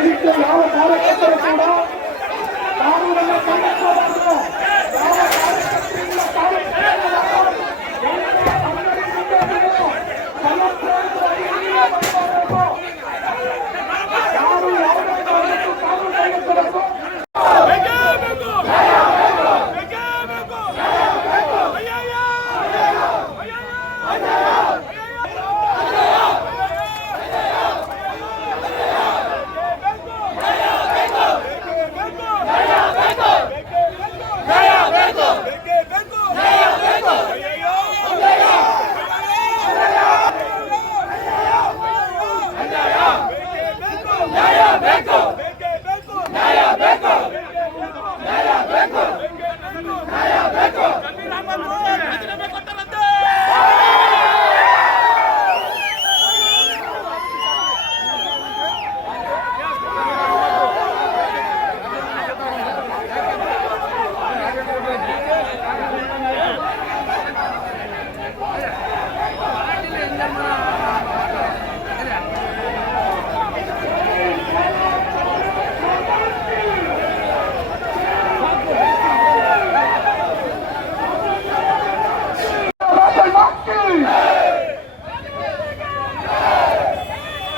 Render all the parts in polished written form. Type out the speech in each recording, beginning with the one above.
ದಯವಿಟ್ಟು ಯಾವ ಕಾರ್ಯಕರ್ತರು ಕೂಡ ಕಾನೂನನ್ನು ಖಂಡಿಸಬಾರದು. ಯಾವ ಕಾರ್ಯಕರ್ತರಿಂದ ಯಾರು ಯಾವುದೇ ಕಾರಣಕ್ಕೂ ಕಾನೂನು ಕೈಗೆತ್ತಬೇಕು.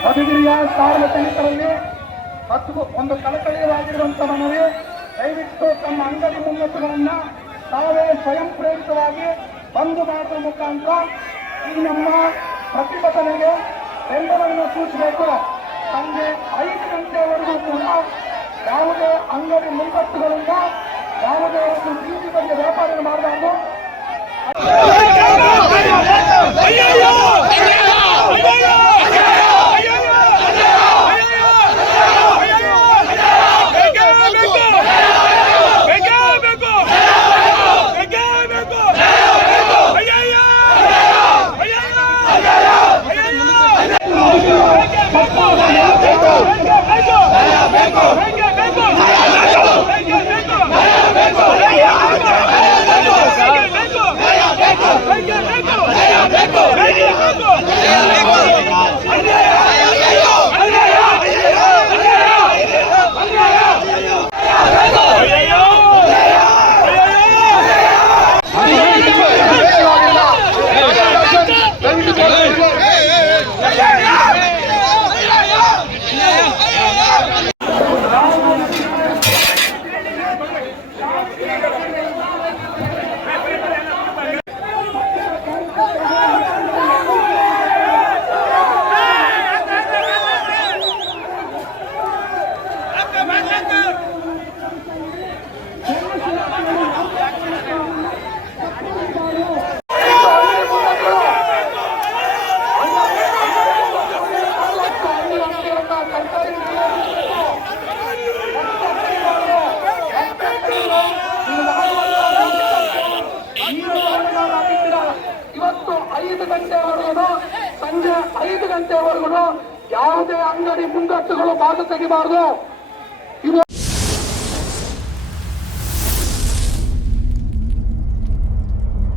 ಮಧುಗಿರಿಯ ಸಾರ್ವಜನಿಕರಲ್ಲಿ ಒಂದು ಕಳಕಳಿಯಾಗಿರುವಂತಹ ಮನವಿ, ದಯವಿಟ್ಟು ತಮ್ಮ ಅಂಗಡಿ ಮುಂಗಟ್ಟುಗಳನ್ನ ತಾವೇ ಸ್ವಯಂ ಪ್ರೇರಿತವಾಗಿ ಬಂದು ಮಾಡುವ ಮುಖಾಂತರ ಈ ನಮ್ಮ ಪ್ರತಿಭಟನೆಗೆ ಬೆಂಬಲವನ್ನು ಸೂಚಿಸಬೇಕು. ಸಂಜೆ 5 ಗಂಟೆವರೆಗೂ ಕೂಡ ಯಾವುದೇ ಅಂಗಡಿ ಮುಂಗಟ್ಟುಗಳಿಂದ ಯಾವುದೇ ಒಂದು ಬೀದಿ ಬಗ್ಗೆ ವ್ಯಾಪಾರ ಮಾಡಬಾರದು. ಇವತ್ತು 5 ಗಂಟೆವರೆಗೂ ಸಂಜೆ 5 ಗಂಟೆವರೆಗೂ ಯಾವುದೇ ಅಂಗಡಿ ಮುಂಗಟ್ಟುಗಳು ಬಾಗಿಲು ತೆಗಿಬಾರದು.